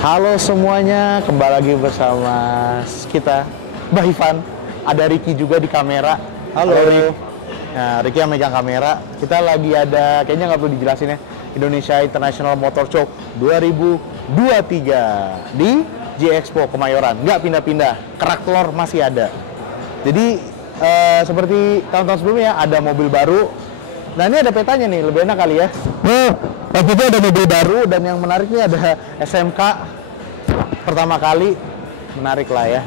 Halo semuanya, kembali lagi bersama kita, Mbak Ivan. Ada Ricky juga di kamera. Halo Rick. Nah, Ricky yang megang kamera. Kita lagi ada, kayaknya nggak perlu dijelasin ya, Indonesia International Motor Show 2023 di J-Expo Kemayoran. Nggak pindah-pindah, kerak telur masih ada. Jadi seperti tahun-tahun sebelumnya ada mobil baru. Nah ini ada petanya nih, lebih enak kali ya. Waktu itu ada mobil baru dan yang menarik nih ada SMK pertama kali, menarik lah ya.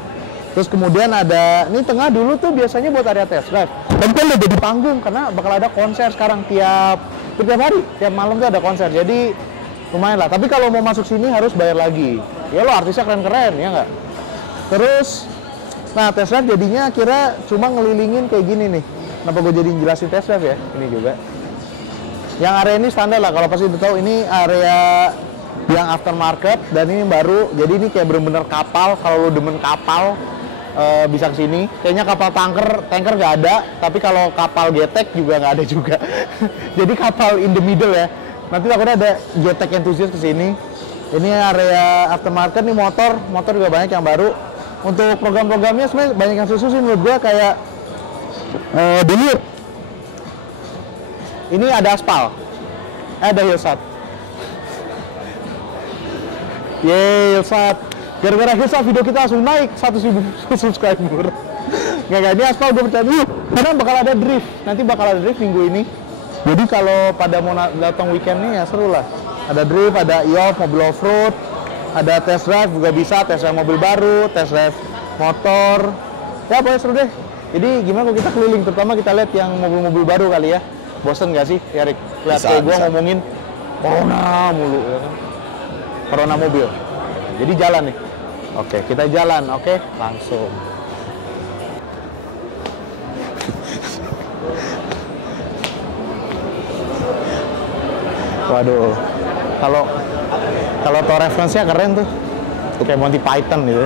Terus kemudian ada, ini tengah dulu tuh biasanya buat area test drive. Tapi kan udah jadi panggung karena bakal ada konser sekarang tiap hari, tiap malam tuh ada konser. Jadi lumayan lah. Tapi kalau mau masuk sini harus bayar lagi. Ya lo artisnya keren-keren ya nggak? Terus, nah test drive jadinya kira cuma ngelilingin kayak gini nih. Kenapa gue jadi jelasin test drive ya? Ini juga. Yang area ini standar lah, kalau pasti udah tahu ini area yang aftermarket dan ini baru. Jadi ini kayak bener-bener kapal. Kalau lo demen kapal bisa kesini. Kayaknya kapal tanker nggak ada, tapi kalau kapal getek juga nggak ada juga. Jadi kapal in the middle ya. Nanti takutnya ada getek enthusiast kesini. Ini area aftermarket nih, motor juga banyak yang baru. Untuk program-programnya sebenarnya banyak yang susu sih menurut gue, kayak dulu ini ada aspal, ada Hillsat. Yeay, Hillsat. Gara-gara Hillsat video kita langsung naik 100.000 subscriber. Nggak, ini aspal gue percaya dulu. Karena bakal ada drift, nanti bakal ada drift minggu ini. Jadi kalau pada mau datang weekend nih ya seru lah. Ada drift, ada e-off, mobil off-road, ada test drive juga bisa, test drive mobil baru, test drive motor. Ya pokoknya seru deh. Jadi gimana kalau kita keliling, terutama kita lihat yang mobil-mobil baru kali ya. Bosen nggak sih, ya Rick? Lihat kayak gue ngomongin Corona mulu ya kan? Corona mobil. Jadi jalan nih. Oke, kita jalan. Oke, langsung. Waduh. Kalau to reference-nya keren tuh. Kayak Monty Python gitu.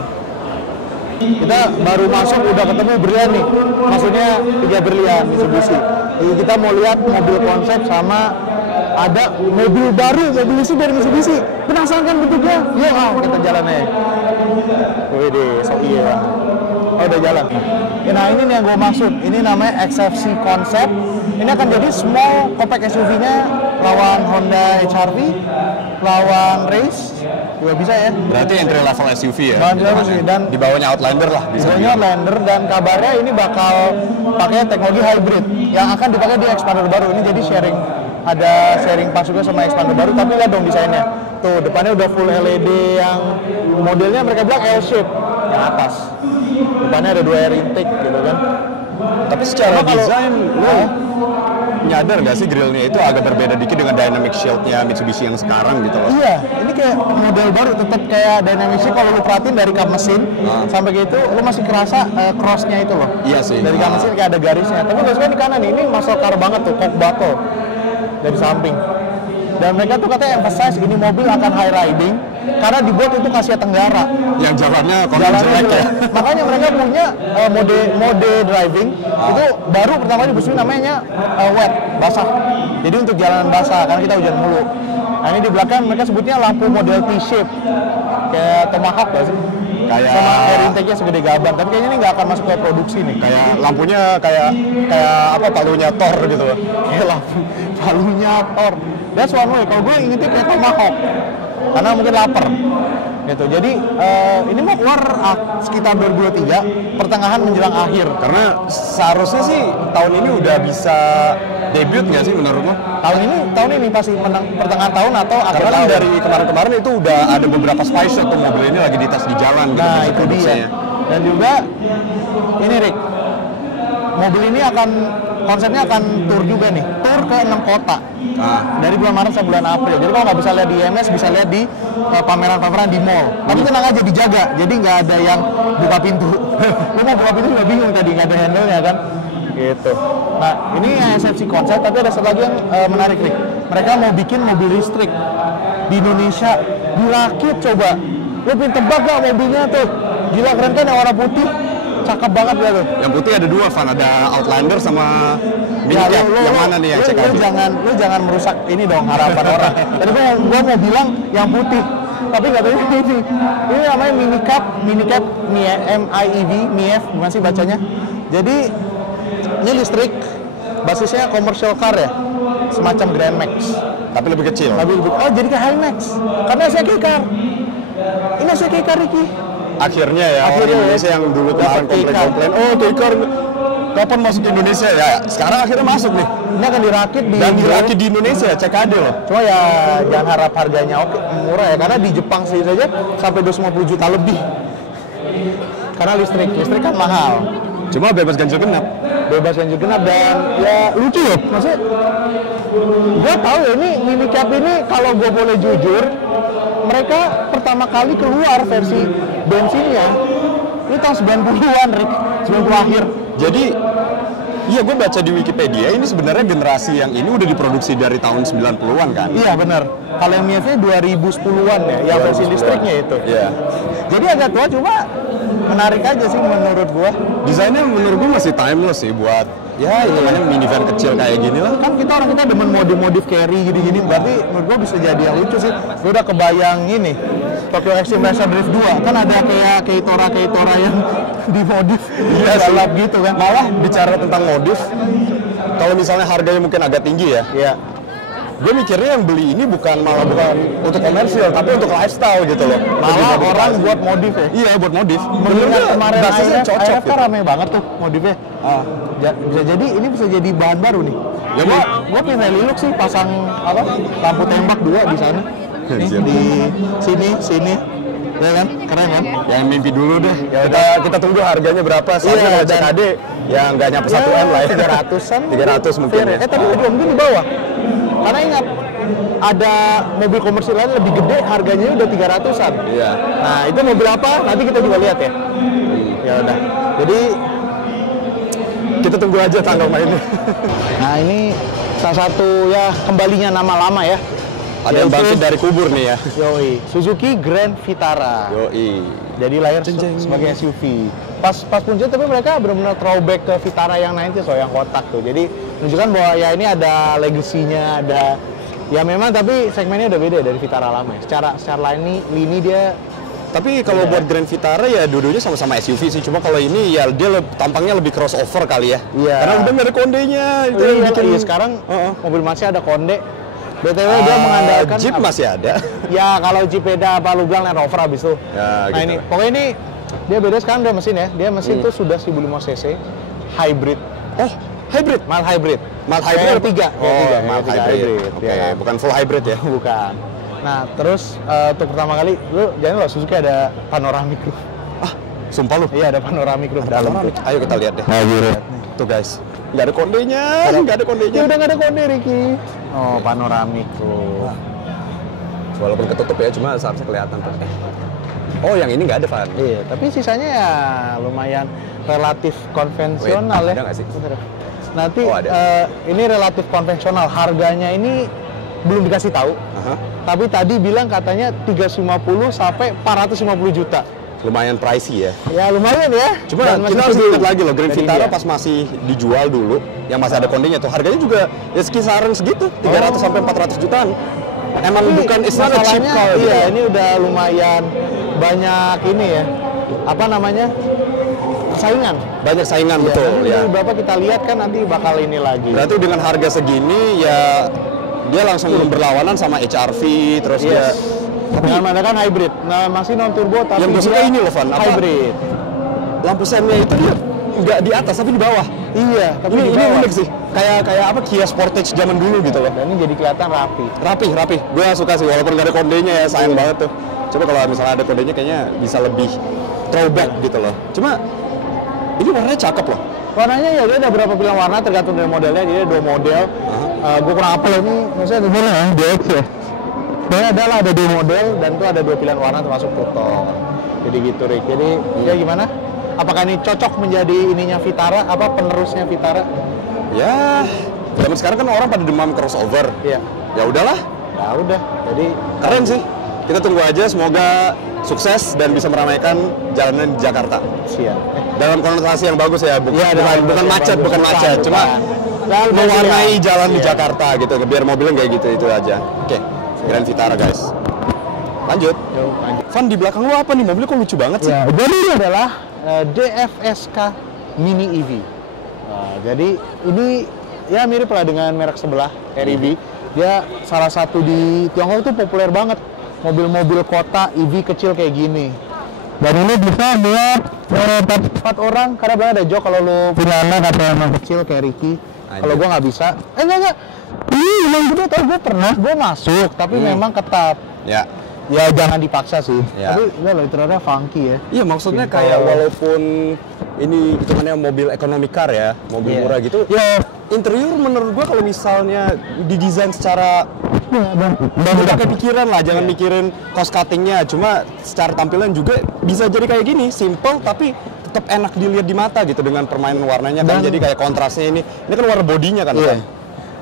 Kita baru masuk udah ketemu berlian nih, maksudnya 3 berlian Mitsubishi. Jadi kita mau lihat mobil konsep sama ada mobil baru, mobil isi dari Mitsubishi. Penasaran kan bentuknya? Yuk, kita jalan aja. Wih deh, so iya. Oh udah jalan. Nah ini nih yang gue maksud, ini namanya XFC Concept. Ini akan jadi small compact SUV-nya lawan Honda HR-V, lawan Race. Juga bisa ya. Berarti entry level SUV ya. Dan di bawahnya Outlander lah. Di bawahnya Outlander, dan kabarnya ini bakal pakai teknologi hybrid yang akan dipakai di Expander baru. Ini jadi ada sharing pas juga sama Expander baru. Tapi lihat dong desainnya. Tuh depannya udah full LED yang modelnya mereka bilang L-shape yang atas. Depannya ada 2 air intake gitu kan. Tapi secara desain lo nyadar nggak sih grillnya itu agak berbeda dikit dengan dynamic shield-nya Mitsubishi yang sekarang gitu loh? Iya, ini kayak model baru, tetap kayak dynamic shield. Kalau lu perhatiin dari kap mesin sampai gitu, lu masih kerasa cross-nya itu loh. Iya sih. Dari kap mesin kayak ada garisnya. Tapi biasanya di kanan ini muscle car banget tuh, cock buckle dari samping. Dan mereka tuh katanya emphasize ini mobil akan high riding karena dibuat untuk Asia Tenggara. Yang jalannya jelek ya. Makanya mereka punya mode driving itu baru pertama kali di namanya wet, basah. Jadi untuk jalanan basah karena kita hujan mulu. Nah ini di belakang mereka sebutnya lampu model T-shape, kayak Tomahawk gak sih? Kayak sama air intake-nya segede gaban, tapi kayaknya ini nggak akan masuk ke produksi nih. Kayak lampunya kayak apa, palunya Thor gitu loh. Kayak lampu palunya Thor. That's one way. Kalau gue ingetnya kayak Tomahawk, karena mungkin lapar gitu. Jadi ini mau keluar sekitar 2023 pertengahan menjelang akhir. Karena seharusnya sih tahun ini udah bisa debut nggak sih menurut lo? Tahun ini pasti pertengahan tahun atau akhir karena tahun. dari kemarin itu udah ada beberapa spy shot tuh mobil ini lagi dites di jalan gitu. Nah itu dia. Dan juga ini Rick, mobil ini konsepnya akan tour juga nih, tour ke 6 kota dari bulan Maret sampai bulan April. Jadi kalau nggak bisa lihat di IMS, bisa lihat di pameran-pameran di mall. Tapi tenang aja, dijaga, jadi nggak ada yang buka pintu. Lu mau buka pintu juga bingung tadi, nggak ada handle-nya kan gitu. Nah ini SFC konsep, tapi ada satu lagi yang menarik nih. Mereka mau bikin mobil listrik di Indonesia, dirakit. Coba lu pengen tebak gak mobilnya tuh? Gila keren kan, yang warna putih, cakep banget ya tuh. Yang putih ada 2, Van, ada Outlander sama Mini Cab. Yang mana nih yang cek aja? Lu jangan merusak ini dong harapan orang. Tadi gua mau bilang yang putih. Tapi nggak tahu ini. Ini namanya mini cab MIEV, MIEV masih bacanya. Jadi ini listrik, basisnya commercial car ya, semacam Grand Max. Tapi lebih kecil. Oh jadi kayak Hilux, karena saya car. Ini saya car Ricky. Akhirnya ya, orang Akhirnya Indonesia yang dulu kemarin komplain, oh Toycar kapan masuk ke Indonesia? Ya sekarang akhirnya masuk nih. Ini akan dirakit di Dan dirakit di Indonesia, CKD loh. Cuma ya jangan harap harganya oke, murah ya, karena di Jepang sih saja sampai 250 juta lebih. Karena listrik kan mahal. Cuma bebas ganjil genap. Bebas ganjil genap dan ya lucu ya, maksudnya gue tahu ya ini mini cab ini kalau gue boleh jujur, mereka pertama kali keluar versi bensinnya ini tahun 90-an, Rick, 90 akhir. Jadi iya, gue baca di Wikipedia ini sebenarnya generasi yang ini udah diproduksi dari tahun 90-an kan? Iya benar. Kalau yang MIEV 2010-an ya, yang versi listriknya itu. Iya. Jadi agak tua, cuma menarik aja sih menurut gua. Desainnya menurut gue masih timeless sih buat ya hitungannya minivan kecil kayak gini lah. Kan kita demen modif carry gini-gini, berarti menurut gua bisa jadi yang lucu sih. Gua udah kebayang ini Tokyo Extreme Racer Drift 2 kan ada kayak Keitora yang dimodif balap gitu kan. Malah bicara tentang modif, kalau misalnya harganya mungkin agak tinggi ya. Iya. Gue mikirnya yang beli ini bukan untuk komersil, tapi untuk lifestyle gitu loh. Malah orang buat modif ya. Iya, buat modif. Mengingat kemarin basisnya cocok AF kan gitu. rame banget tuh modifnya. Bisa jadi ini bisa jadi bahan baru nih. Ya, gua pengen Hilux sih pasang lampu tembak 2 di sana. Nih, di sini. Ya kan? Keren kan? Yang mimpi dulu deh. Ya Kita tunggu harganya berapa. Soalnya kalau CKD ya nggak nyampe 1M lah ya. 300-an. 300 mungkin ya. Tapi mungkin di bawah. Karena ingat ada mobil komersil lain lebih gede, harganya udah 300-an. Iya. Nah, itu mobil apa? Nanti kita juga lihat ya. Ya udah. Jadi Kita tunggu aja tanggal mainnya. nah, ini salah satu ya kembalinya nama lama ya. Ada yang bangkit dari kubur nih ya. Yoi, Suzuki Grand Vitara. Yoi. Jadi lahir sebagai SUV. Pas muncul tapi mereka benar-benar throwback ke Vitara yang 90s loh, yang kotak tuh. Jadi menunjukkan bahwa ya ini ada legasinya, ada ya memang tapi segmennya udah beda dari Vitara lama ya. Secara lini dia. Tapi kalau buat Grand Vitara ya dua-duanya sama-sama SUV sih. Cuma kalau ini ya dia tampangnya lebih crossover kali ya. Iya. Karena udah nggak ada kondenya. Itu yang bikin. Iya, sekarang mobil masih ada konde. BTW dia mengandalkan Jeep masih ada. Ya kalau Jeep beda apa lu bilang Land Rover abis itu. Ya, nah gitu. ini pokoknya ini dia beda sekarang dia mesin ya. Dia mesin tuh sudah 1500 cc hybrid. Oh, hybrid. Mild hybrid. Mild hybrid. tiga. Oh, mild hybrid. Oke, Ya. bukan full hybrid ya. Bukan. Nah, terus untuk pertama kali lu jangan loh Suzuki ada panoramic roof. Ah, sumpah lu. Iya, ada panoramic roof dalam tuh. Ayo kita lihat deh. Tuh guys, nggak ada kondenya, nggak ada kondenya. Ya udah nggak ada konde Ricky. Oh, panoramic roof. Walaupun ketutup ya, cuma seharusnya kelihatan tuh. Oh, yang ini nggak ada, Van. Iya, tapi sisanya ya lumayan relatif konvensional ya. Ada nggak sih? Bentar. Nanti Oh, ada. ini relatif konvensional. Harganya ini belum dikasih tahu. Tapi tadi bilang katanya 350 sampai 450 juta. Lumayan pricey ya. Ya lumayan ya. Cuma Dan masih kita harus premium. ingat lagi loh, Grand Jadi Vitara dia. pas masih dijual dulu, yang masih ada kondenya tuh, harganya juga ya sekisaran segitu, 300 sampai 400 jutaan. Emang Tapi bukan it's not a cheap masalahnya, car. iya, ini udah lumayan banyak ini ya. Apa namanya? Saingan. Banyak saingan, Iya, betul. nanti Ya. beberapa kita lihat kan nanti bakal ini lagi. Berarti dengan harga segini ya dia langsung berlawanan sama HRV, terus dia Dengan menggunakan hybrid. Nah, masih non turbo tapi yang gue suka dia ini loh, Van, apa? hybrid. Lampu sennya itu dia nggak di atas tapi di bawah. Iya, tapi Ini di bawah. unik sih. Kayak apa Kia Sportage zaman dulu gitu loh. Dan ini jadi kelihatan rapi. Rapi. Gue suka sih walaupun nggak ada kondenya ya, sayang banget tuh. Coba kalau misalnya ada kondenya kayaknya bisa lebih throwback gitu loh. Cuma ini warnanya cakep loh. Warnanya ya dia ada berapa pilihan warna tergantung dari modelnya. Jadi ada 2 model. Gue kurang apel ini, maksudnya di mana ya? DX ya. Pokoknya ada 2 model dan tuh ada 2 pilihan warna termasuk tutor. Jadi gitu Rick. Jadi ya gimana? Apakah ini cocok menjadi ininya Vitara? Apa penerusnya Vitara? Ya, zaman sekarang kan orang pada demam crossover. Iya. Ya udahlah, Ya udah. Jadi keren sih. Kita tunggu aja, semoga sukses dan bisa meramaikan jalanan di Jakarta. siap. Dalam konotasi yang bagus ya, bukan macet, bukan macet, bukan. cuma Dan mewarnai ya. jalan di Iya. Jakarta gitu, biar mobilnya kayak gitu itu aja. Oke, Grand Vitara guys. Lanjut. Yuk, lanjut. Van, di belakang lu apa nih? Mobilnya kok lucu banget sih? Ya, jadi ini adalah DFSK Mini EV. Nah, jadi ini ya mirip lah dengan merek sebelah, REV. Dia salah satu di Tiongkok tuh populer banget. Mobil-mobil kota EV kecil kayak gini. Dan ini bisa buat 4 orang, karena bilang ada jok kalau lu punya anak atau anak kecil kayak Ricky. Kalau gua nggak bisa. Enggak. Ini memang gue masuk, tapi memang ketat. Ya. Ya jangan dipaksa sih. Ya. Tapi ya loh, interiornya funky ya. Iya, maksudnya Simple. kayak walaupun ini hitungannya mobil economy car ya, mobil Iya. murah gitu. Ya, interior menurut gua kalau misalnya didesain secara udah pakai pikiran lah, jangan mikirin cost cuttingnya. Cuma secara tampilan juga bisa jadi kayak gini, simple tapi tetap enak dilihat di mata gitu dengan permainan warnanya kan. Jadi kayak kontrasnya ini kan warna bodinya kan. Iya. Kan?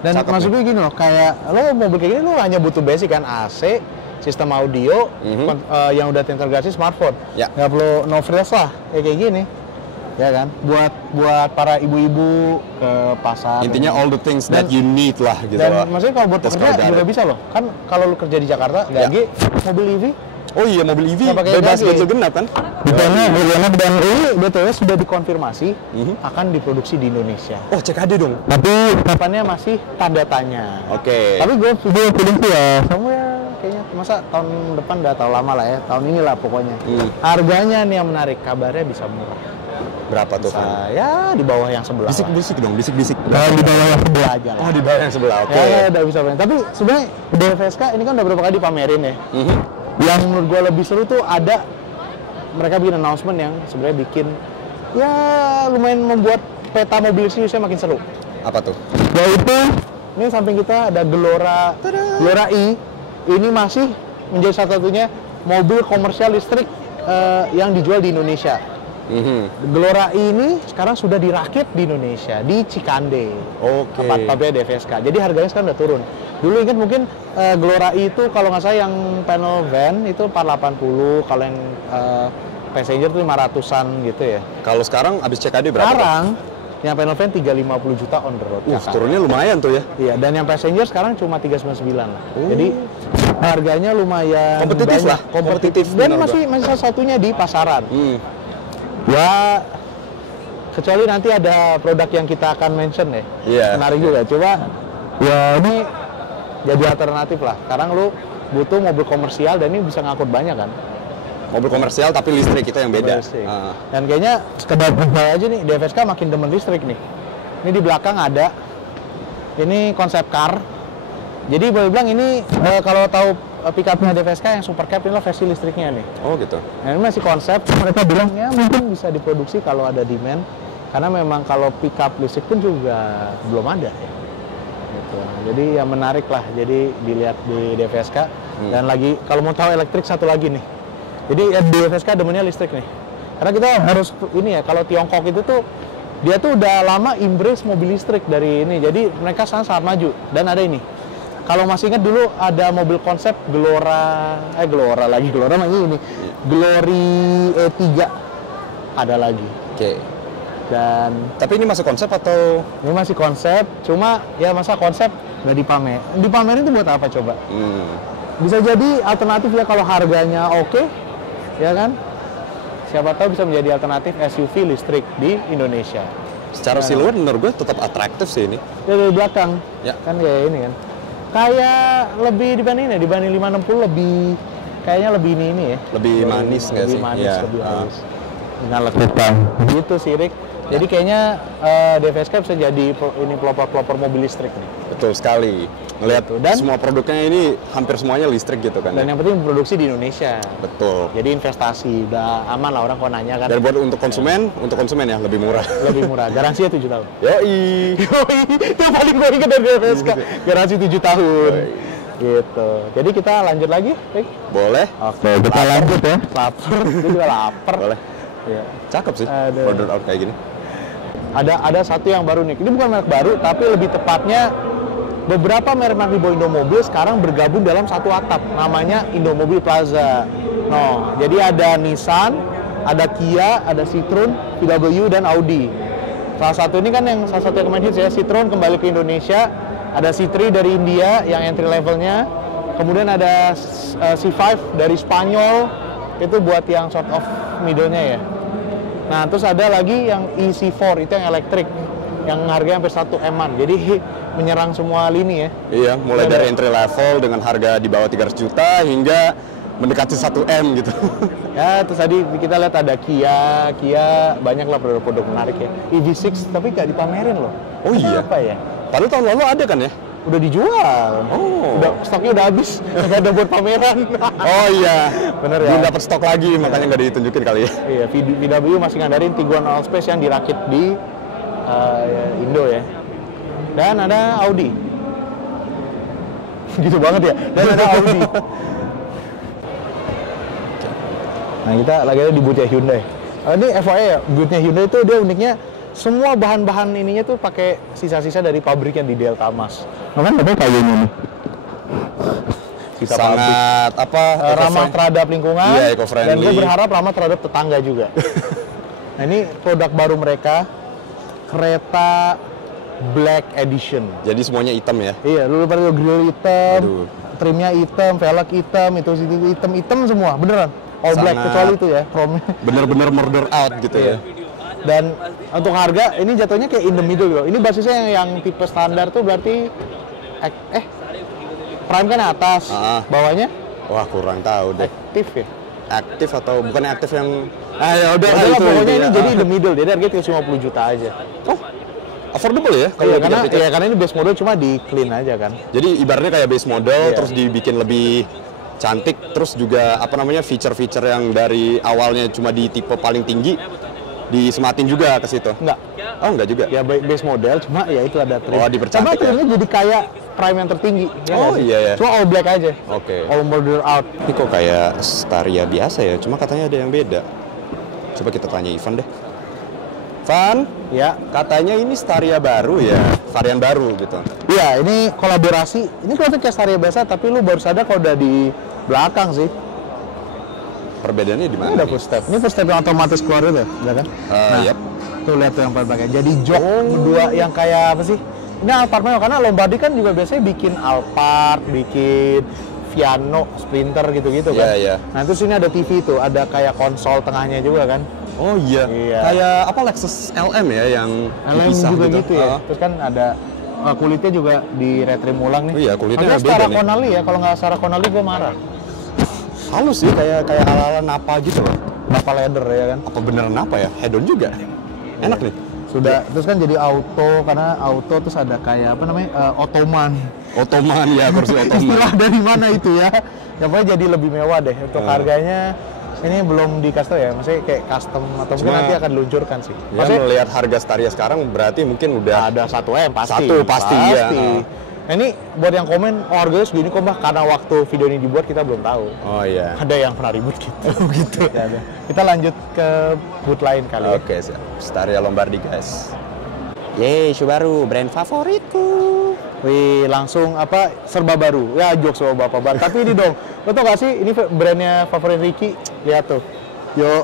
Dan Cakep maksudnya gini loh, kayak lo mobil kayak gini lo hanya butuh basic kan, AC, sistem audio, yang udah terintegrasi smartphone. Ya. Nggak perlu no frills lah, kayak gini. Ya kan, buat para ibu-ibu ke pasar. Intinya all the things that you need lah gitu. Dan loh. maksudnya kalau buat Terus pekerja kalau juga ada- bisa loh. Kan kalau lu kerja di Jakarta, gage, mobil EV, Oh iya, mobil EV nggak pakai bebas gage. ganjil genap kan? Detailnya dan ini betulnya sudah dikonfirmasi akan diproduksi di Indonesia. Oh, CKD dong. Tapi kapannya masih tanda tanya. Oke. Tapi gue feeling sih ya, kamu ya kayaknya masa tahun depan udah tahu lama lah ya, tahun inilah pokoknya. Harganya nih yang menarik, kabarnya bisa murah. Berapa tuh, Van? Saya di bawah yang sebelah. Bisik-bisik dong, bisik-bisik. Di bawah yang sebelah aja lah. Oh, di bawah yang sebelah. Oke. Ya, udah bisa main. Tapi sebenarnya DFSK ini kan udah berapa kali dipamerin ya. Yang menurut gue lebih seru tuh ada mereka bikin announcement yang sebenarnya bikin ya lumayan membuat peta mobil seriusnya makin seru. Apa tuh? Yaitu ini samping kita ada Glora E. Ini masih menjadi satu-satunya mobil komersial listrik yang dijual di Indonesia. Glora E ini sekarang sudah dirakit di Indonesia di Cikande. Oke. Tempat pabriknya DFSK. Jadi harganya sekarang udah turun. Dulu ingat mungkin Glora E itu kalau nggak salah yang panel van itu 480, kalau yang passenger itu 500-an gitu ya. Kalau sekarang abis CKD berapa? Sekarang yang panel van 350 juta on the road. Kakak. Turunnya lumayan tuh ya. Iya, dan yang passenger sekarang cuma 399 lah. Jadi harganya lumayan Kompetitif banyak, lah, kompetitif dan benar, masih salah satunya di pasaran. Ya, kecuali nanti ada produk yang kita akan mention ya. Iya. Menarik juga. Coba ya ini jadi alternatif lah. Sekarang lu butuh mobil komersial dan ini bisa ngangkut banyak kan. Mobil komersial tapi listrik itu yang beda. Listrik. Ah. Dan kayaknya sekedar aja nih, DFSK makin demen listrik nih. Ini di belakang ada, ini konsep car. Jadi boleh bilang ini kalau tahu pick-upnya DFSK yang super cab inilah versi listriknya nih. Oh gitu. Nah, ini masih konsep, mereka bilang ya mungkin bisa diproduksi kalau ada demand. Karena memang kalau pick-up listrik pun juga belum ada ya. Gitu. Jadi ya menarik lah, jadi dilihat di DFSK. Dan lagi kalau mau tahu elektrik satu lagi nih. Jadi ya, DFSK demennya listrik nih. Karena kita harus ini ya, kalau Tiongkok itu tuh dia tuh udah lama embrace mobil listrik dari ini. Jadi mereka sangat maju. Dan ada ini. Kalau masih ingat dulu ada mobil konsep Glora mah ini. Glory E3 ada lagi. Oke. Dan Tapi ini masih konsep atau? ini masih konsep, cuma ya masa konsep nggak dipamer. Dipamerin itu buat apa coba? Bisa jadi alternatif ya kalau harganya oke, ya kan? Siapa tahu bisa menjadi alternatif SUV listrik di Indonesia. Secara siluet menurut gue tetap atraktif sih ini. Dari belakang, Ya. kan kayak ini kan. Kayak lebih dibanding 560 lebih kayaknya lebih ini ya. Lebih manis nggak sih? Lebih manis, Iya. lebih halus. Dengan lekukan. Gitu sih Rick. Jadi kayaknya DFSK bisa jadi ini pelopor-pelopor mobil listrik nih. Betul sekali. Ngelihat Dan- semua produknya ini hampir semuanya listrik gitu kan. Dan ya? yang penting produksi di Indonesia. Betul. Jadi investasi udah aman lah, orang kalau nanya kan Dan buat untuk konsumen ya lebih murah. lebih murah. Garansinya 7 tahun. Yoi. Yoi, itu yang paling gue ingat dari DFSK. Garansi 7 tahun. Gitu. Jadi kita lanjut lagi, Rick. Boleh. Oke, kita lanjut ya. Lapar, gue juga lapar. Boleh. Iya. Cakep sih. Aduh. Border out kayak gini. Ada satu yang baru nih. Ini bukan merek baru, tapi lebih tepatnya beberapa merek di Indomobil sekarang bergabung dalam satu atap. Namanya Indomobil Plaza. No, jadi ada Nissan, ada Kia, ada Citroen, VW, dan Audi. Salah satu ini kan yang salah satu yang kemarin hits ya, Citroen kembali ke Indonesia. Ada C3 dari India yang entry levelnya. Kemudian ada C5 dari Spanyol, itu buat yang sort of middle-nya ya. Nah, terus ada lagi yang EC4, itu yang elektrik, yang harganya hampir 1 M-an. Jadi menyerang semua lini ya. Iya, mulai dari entry level dengan harga di bawah 300 juta hingga mendekati 1 M gitu. Ya, terus tadi kita lihat ada Kia banyak lah produk-produk menarik ya. EV6 tapi nggak dipamerin loh. Oh iya? Apa ya? Padahal tahun lalu ada kan ya? Udah dijual. Oh. Stoknya udah habis, nggak ada buat pameran. Oh iya, Bener ya? belum dapat stok lagi, makanya nggak ditunjukin kali ya. Iya, VW masih ngadarin Tiguan Allspace yang dirakit di Indo ya. Dan ada Audi. Gitu banget ya. Dan ada Audi. Nah, kita lagi ada di booth-nya Hyundai. Ini FYI ya, booth-nya Hyundai itu dia uniknya semua bahan-bahan ininya tuh pakai sisa-sisa dari pabrik yang di Delta Mas. Makanya ada kayunya nih. Sisa pabrik. Sangat apa? Ramah terhadap lingkungan. Iya, eco-friendly. Dan gue berharap ramah terhadap tetangga juga. Nah, ini produk baru mereka, kereta Black Edition. Jadi semuanya hitam ya? Iya, lu pada grill hitam, Aduh. trimnya hitam, velg hitam, itu hitam semua, beneran. All black kecuali itu ya, chrome. Bener-bener murder out gitu ya? Dan untuk harga ini jatuhnya kayak in the middle gitu. Ini basisnya yang tipe standar tuh berarti Prime kan atas, bawahnya Wah, kurang tahu deh. aktif ya. Aktif atau bukan aktif yang... ya udah Udah lah, pokoknya ini ya. jadi in the middle, jadi harganya 50 juta aja. Oh, affordable ya? Iya, karena ini base model cuma di clean aja kan. Jadi ibaratnya kayak base model, Iya. terus dibikin lebih cantik, terus juga apa namanya feature-feature yang dari awalnya cuma di tipe paling tinggi disematin juga ke situ. Enggak. Oh, enggak juga. Ya base model cuma ya itu ada trim. Oh, dipercantik Cuma trimnya jadi kayak Prime yang tertinggi. Ya Oh, nggak sih? iya, iya. Cuma all black aja. Oke. All border out. Ini kok kayak Staria biasa ya, cuma katanya ada yang beda. Coba kita tanya Ivan deh. Van, Ya. katanya ini Staria baru ya, varian baru gitu. Iya, ini kolaborasi. Ini kelihatan kayak Staria biasa, tapi lu baru sadar kalau udah di belakang sih. Perbedaannya di Ini mana? udah nih? full step. Ini full step yang otomatis keluar itu, ya kan? Yap. Tuh lihat tuh yang paling belakang. Jadi jok berdua yang kayak apa sih? Ini Alphard Meo, karena Lombardi kan juga biasanya bikin Alphard, bikin Viano, Sprinter gitu-gitu kan. Iya, iya. Nah, terus ini ada TV tuh, ada kayak konsol tengahnya juga kan. Oh iya. Iya. Kayak apa Lexus LM ya yang LM dipisah juga gitu ya. Ah. Terus kan ada kulitnya juga di retrim ulang nih. Oh iya, kulitnya Makanya beda secara nih. Konali ya, kalau nggak secara Konali gue marah. Halus sih, kayak ala-ala Napa gitu loh. Napa leather ya kan. Apa beneran Napa ya? Head on juga. Enak nih. Sudah, terus kan jadi auto, karena auto terus ada kayak apa namanya, Ottoman. Ottoman ya, kursi Ottoman. Istilah dari mana itu ya? Ya pokoknya jadi lebih mewah deh. Untuk harganya ini belum dikasih tau ya, maksudnya kayak custom atau mungkin Cuma- nanti akan diluncurkan sih. Ya, Maksudnya melihat harga Staria sekarang berarti mungkin udah ada 1M pasti. Satu, pasti, ya. Nah, ini buat yang komen, oh harganya segini kok Mbak, karena waktu video ini dibuat kita belum tahu. Oh iya. Ada yang pernah ribut gitu. gitu. Kita lanjut ke booth lain kali ya. Oke, siap. Staria Lombardi, guys. Yeay, Subaru, brand favoritku. Wih, langsung apa serba baru. Ya, jokes sama bapak baru. Tapi ini dong, lo tau gak sih ini brandnya favorit Ricky? Lihat tuh.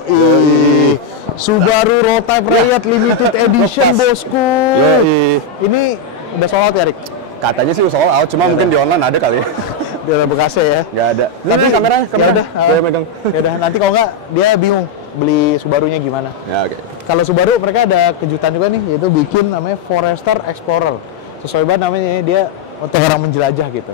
Yoi. Subaru Roll Type Riot Limited Edition, Lepas. bosku. Yoi. Ini udah sold out ya, Rick? Katanya sih sold out, cuma mungkin di online ada kali ya. Dia udah bekasnya ya. Nggak ada. Tapi Tapi kameranya, ya udah, gue megang. Ya udah, nanti kalau nggak dia bingung beli Subarunya gimana. Ya, oke. Kalau Subaru mereka ada kejutan juga nih, yaitu bikin namanya Forester Explorer. Sesuai banget namanya, dia untuk orang menjelajah gitu.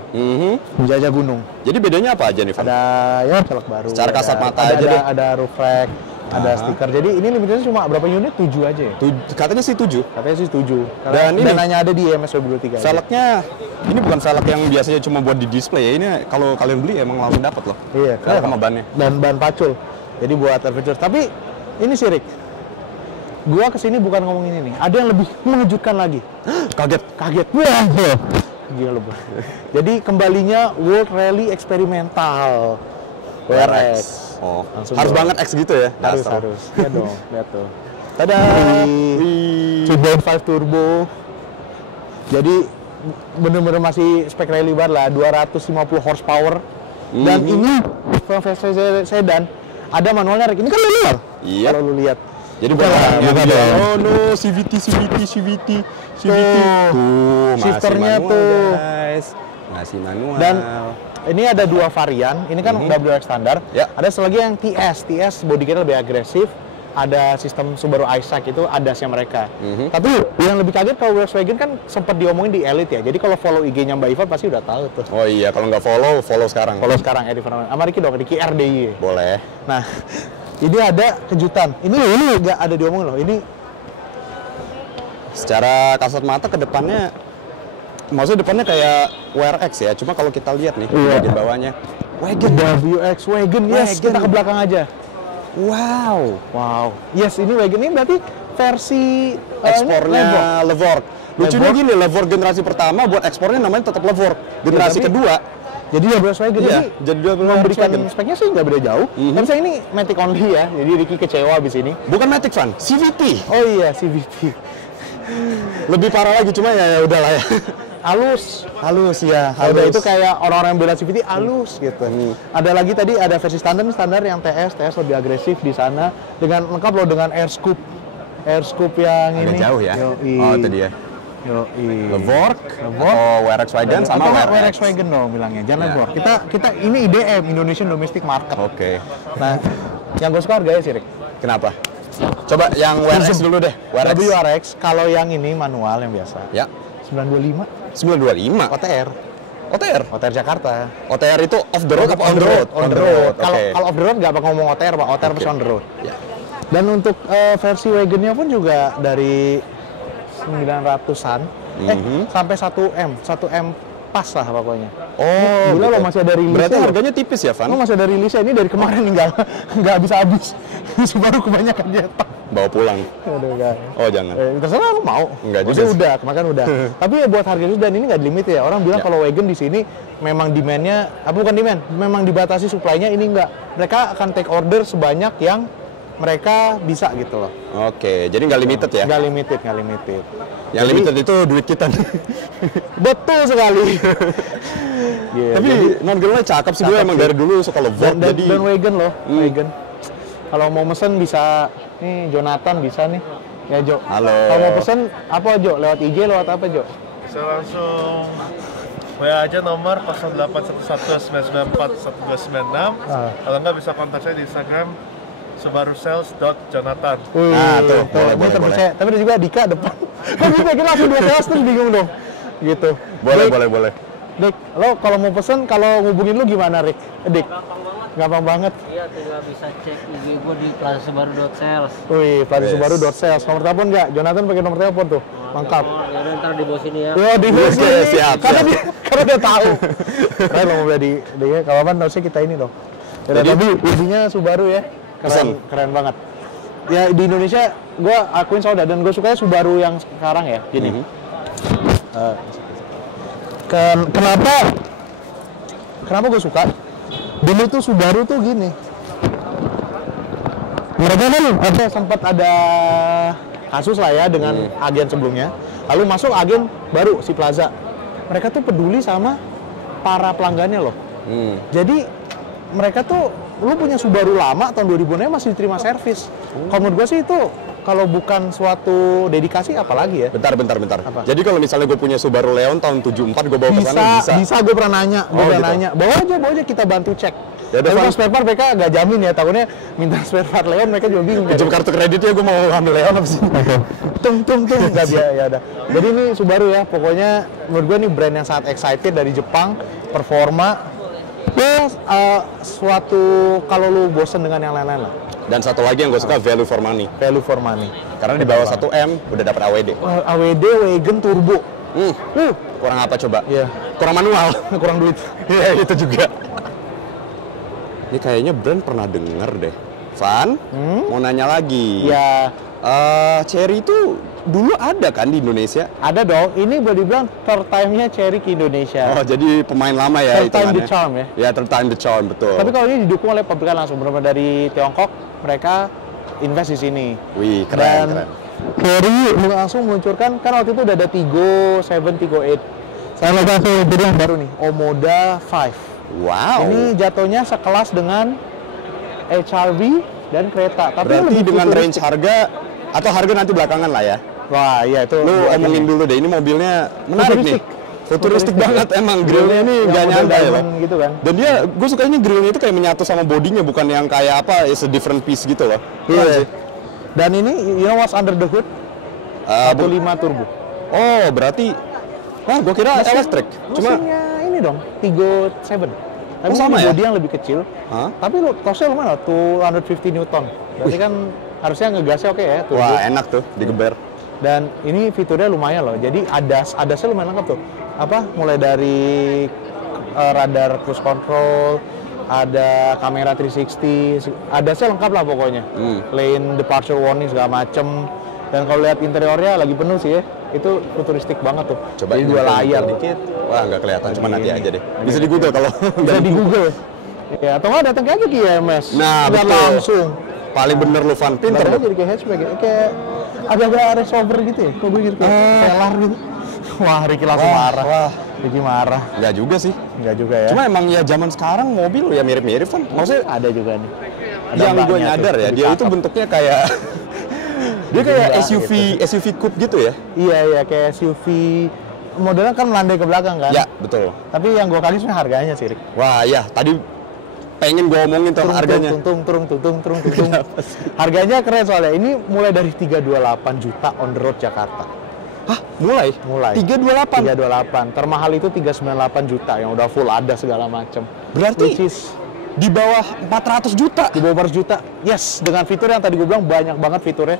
Menjelajah gunung. Jadi bedanya apa aja nih, Van? Ada ya velg baru. Secara kasat mata ada, aja deh. Ada roof rack, ada stiker. Jadi ini limitnya cuma berapa unit? 7 aja ya. Katanya sih 7. Katanya sih 7. Dan ini- hanya ada di IMS 23 aja. Velgnya, ini bukan velg yang biasanya cuma buat di display ya. Ini kalau kalian beli emang langsung dapat loh. Iya, Velg sama bannya. Dan ban pacul. Jadi buat adventure. Tapi ini sih Rick, gua kesini bukan ngomong ini nih. Ada yang lebih mengejutkan lagi. Kaget. Wah, gila lu. Jadi kembalinya World Rally Experimental. WRX. Oh, Langsung harus dong. banget X gitu ya? Dasar. Harus. Ya dong, lihat tuh. Tada. 2.5 turbo. Jadi bener-bener masih spek rally banget lah, 250 horsepower. Dan ini versi sedan ada manualnya, Rick. Ini kan manual. Iya. Kalau lu lihat. Jadi Bukan bukan lah, yang bukan bilang, dong. oh no, CVT. Tuh. Tuh, masih Shifternya manual, tuh. guys. Masih manual. Dan Ini ada dua varian. Ini kan WRX standar. Ya. Ada satu lagi yang TS body kitnya lebih agresif. Ada sistem Subaru iSight itu adasnya mereka. Tapi yang lebih kaget kalau Volkswagen kan sempat diomongin di Elite ya. Jadi kalau follow IG-nya Mbak Iva pasti udah tahu tuh. Oh iya, kalau nggak follow sekarang. Follow sekarang Edi Fernando. Sama Ricky dong, Ricky RDI. Boleh. Nah, ini ada kejutan. Ini nggak ada diomongin loh. Ini Secara kasat mata ke depannya, maksudnya depannya kayak WRX ya. Cuma kalau kita lihat nih, bagian bawahnya, Wagon WRX Wagon. Yes, kita ke belakang aja. wow. Yes, ini Wagon ini berarti versi Ekspornya Levorg. Lucunya Levorg. gini, Levorg generasi pertama buat ekspornya namanya tetap Levorg. Generasi tapi- kedua, Jadi ya Volkswagen Iya, jadi jadi dua memberikan Volkswagen. speknya sih nggak beda jauh. Tapi saya ini Matic only ya. Jadi Ricky kecewa abis ini. bukan Matic Van, CVT. Oh iya, CVT. Lebih parah lagi, cuma ya udahlah ya. Halus. Halus ya, Udah itu kayak orang-orang yang bela CVT halus gitu. Ada lagi tadi ada versi standar yang TS lebih agresif di sana dengan lengkap loh dengan air scoop yang Agak ini. jauh ya. Yoi. Oh, itu dia. Yoi. Levorg, oh WRX Wagon sama Atau WRX. Wagon dong bilangnya, jangan Ya. Levorg. Kita ini IDM, Indonesian Domestic Market. Oke. Nah, yang gue suka harganya sih, Rick. Kenapa? Coba yang WRX dulu deh. WRX, kalau yang ini manual yang biasa, Ya. 925 925. OTR. OTR. OTR Jakarta. OTR itu off the road apa on the road? On the road. Oke. Kalau off the road nggak bakal ngomong OTR, Pak. OTR pasti on the road. Ya. Dan untuk versi wagonnya pun juga dari 900-an sampai 1M pas lah pokoknya. Oh, gila gitu. lo masih ada rilisnya. Berarti loh. harganya tipis ya, Van? Lo masih ada rilisnya ini dari kemarin nggak habis-habis. Subaru kebanyakan nyetok. Bawa pulang. Aduh, kan. Oh, jangan. Terserah lu mau. Enggak juga Maksudnya sih. udah, kemarin udah. Tapi ya buat harga itu dan ini nggak di limit ya. Orang bilang Ya. kalau wagon di sini memang demand-nya, bukan demand, memang dibatasi supply-nya, ini enggak. Mereka akan take order sebanyak yang mereka bisa gitu loh. Oke, jadi nggak limited ya? Nggak limited. Yang limited itu duit kita. Betul sekali. Iya, Tapi non girlnya cakep sih, gue Cakep emang sih. dari dulu suka Levorg, dan jadi wagon loh, wagon. Kalau mau mesen bisa, nih Jonathan bisa nih. Ya Jo. Halo. Kalau mau pesen apa Jo? Lewat IG, lewat apa Jo? Bisa langsung WA aja nomor 0811-994-1296. Kalau nggak bisa kontak saya di Instagram subarusales.jonathan. Nah, tuh, boleh, Ini boleh, terpercaya. Tapi ada juga Dika depan. Kan gue pikir langsung dua sales terus bingung dong. Gitu. Dik, boleh. Dik, lo kalau mau pesen, kalau ngubungin lu gimana, Rik? Dik, gampang banget. Iya, tinggal bisa cek IG gue di plazabaru.sales. Wih, Plaza Yes. Subaru.sales. Nomor telepon nggak? Jonathan pakai nomor telepon tuh. Lengkap. Ya udah ntar di bawah sini ya. Yo, di Yes, sini. siap, Karena siap. karena dia tahu. Kan lo mau beli di kalau kan harusnya kita ini dong. Ya, Jadi- tapi intinya Subaru ya. Pesan. Keren banget. Ya di Indonesia gue akuin soalnya dan gue sukanya Subaru yang sekarang ya. Gini. Kenapa gue suka? Dulu tuh Subaru tuh gini. Mereka kan sempat ada kasus lah ya dengan agen sebelumnya. Lalu masuk agen baru si Plaza. Mereka tuh peduli sama para pelanggannya loh. Jadi mereka tuh, lu punya Subaru lama tahun 2000-an masih diterima servis. Kalau menurut gue sih itu kalau bukan suatu dedikasi apalagi ya. Bentar. Apa? Jadi kalau misalnya gue punya Subaru Leon tahun 74, gue bawa ke sana bisa. Gue pernah nanya, Oh, gitu. bawa aja kita bantu cek. Ya udah, Tapi Van. kalau spare part mereka nggak jamin ya, takutnya minta spare part Leon mereka juga bingung. Pinjam kartu kreditnya, gue mau ambil Leon apa sih? tung nggak biasa ya udah. Jadi ini Subaru ya, pokoknya menurut gue ini brand yang sangat excited dari Jepang, performa. Ya suatu kalau lu bosen dengan yang lain-lain lah, Dan satu lagi yang gue suka, value for money. value for money. Karena di bawah 1M udah dapat AWD. AWD Wagon Turbo. Kurang apa coba? Iya. Kurang manual. Kurang duit. Iya, itu juga. Ini kayaknya brand pernah denger deh. Van, mau nanya lagi. Ya Cherry itu dulu ada kan di Indonesia? ada dong. Ini boleh dibilang third time-nya Cherry ke Indonesia. Oh, jadi pemain lama ya Third time the hitungannya. charm ya. Ya, third time the charm, betul. Tapi kalau ini didukung oleh pabrikan langsung, benar-benar dari Tiongkok, mereka invest di sini. Wih, Dan keren. Cherry langsung meluncurkan, kan waktu itu udah ada Tigo 7, Tigo 8. Saya langsung meluncurkan yang baru nih, Omoda 5. Wow. Ini jatuhnya sekelas dengan HR-V dan kereta. Tapi Berarti lebih dengan range futuristik. harga, atau harga nanti belakangan lah ya? Wah iya itu. Lu omongin dulu deh, ini mobilnya menarik nih. Futuristik banget emang, grillnya ini Yang nggak model nyantai loh. diamond gitu kan. Dan dia, gue sukanya grillnya itu kayak menyatu sama bodinya, bukan yang kayak apa, is a different piece gitu loh. Keren Iya. sih. Dan ini, you know what's under the hood? 1.5 turbo. Oh, berarti, wah gue kira elektrik. Cuma, Mesinnya ini dong, Tiggo 7. Tapi sama ini ya? bodi yang lebih kecil. Hah? Tapi lo torsinya lumayan loh, 250 Newton. Berarti kan harusnya ngegasnya oke ya, turbo. wah enak tuh, digeber. Dan ini fiturnya lumayan loh. Jadi ADAS-nya lumayan lengkap tuh. Apa? Mulai dari radar cruise control, ada kamera 360, ADAS-nya lengkap lah pokoknya. Lane departure warning segala macem. Dan kalau lihat interiornya lagi penuh sih ya. Itu futuristik banget tuh. Coba Jadi dua layar dikit. Wah nggak kelihatan, cuma nanti Ini. aja deh. Bisa di Google kalau Bisa di Google. Ya, atau nggak datang aja ke IMS. Nah, Lihat betul. langsung. Paling bener lu Van, pinter Pinter lu. jadi kayak hatchback ya. Kayak agak-agak resolver gitu ya. Kok gue gitu kayak velar gitu. Wah, Ricky langsung marah. Wah. Ricky marah. Nggak juga sih. Enggak juga ya. Cuma emang ya zaman sekarang mobil ya mirip-mirip kan. Maksudnya ada juga nih. Ada yang gue mbaknya nyadar tuh, ya, lebih dia itu cakep. bentuknya kayak dia kayak Gila, SUV coupe gitu ya. Iya, kayak SUV. Modelnya kan melandai ke belakang kan? Ya, betul. Tapi yang gue kali sebenarnya harganya sih, Rick. Wah, ya tadi pengen gue omongin tentang harganya. Turung. Harganya keren soalnya. Ini mulai dari 328 juta on the road Jakarta. Hah, mulai? Mulai. 328. 328. Termahal itu 398 juta yang udah full ada segala macam. Berarti Which is di bawah 400 juta. di bawah 400 juta. Yes, dengan fitur yang tadi gue bilang banyak banget fiturnya.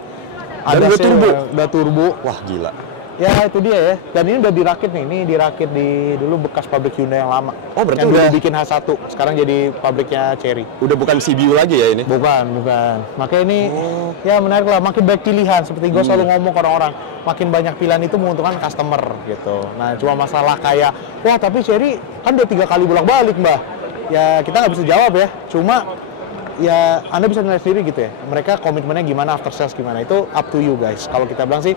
Dan udah turbo. Udah turbo. Wah, gila. Ya itu dia ya. Dan ini udah dirakit nih. Ini dirakit di dulu bekas pabrik Hyundai yang lama. Oh, berarti yang udah dulu bikin H1. Sekarang jadi pabriknya Chery. Udah bukan CBU lagi ya ini. Bukan. Makanya ini ya menarik lah. Makin banyak pilihan. Seperti gue selalu ngomong ke orang-orang. Makin banyak pilihan itu menguntungkan customer gitu. Nah cuma masalah kayak, wah tapi Chery kan udah 3 kali bolak-balik mbah. Ya kita nggak bisa jawab ya. Cuma ya Anda bisa nilai sendiri gitu ya. Mereka komitmennya gimana, after sales gimana. Itu up to you guys. Kalau kita bilang sih,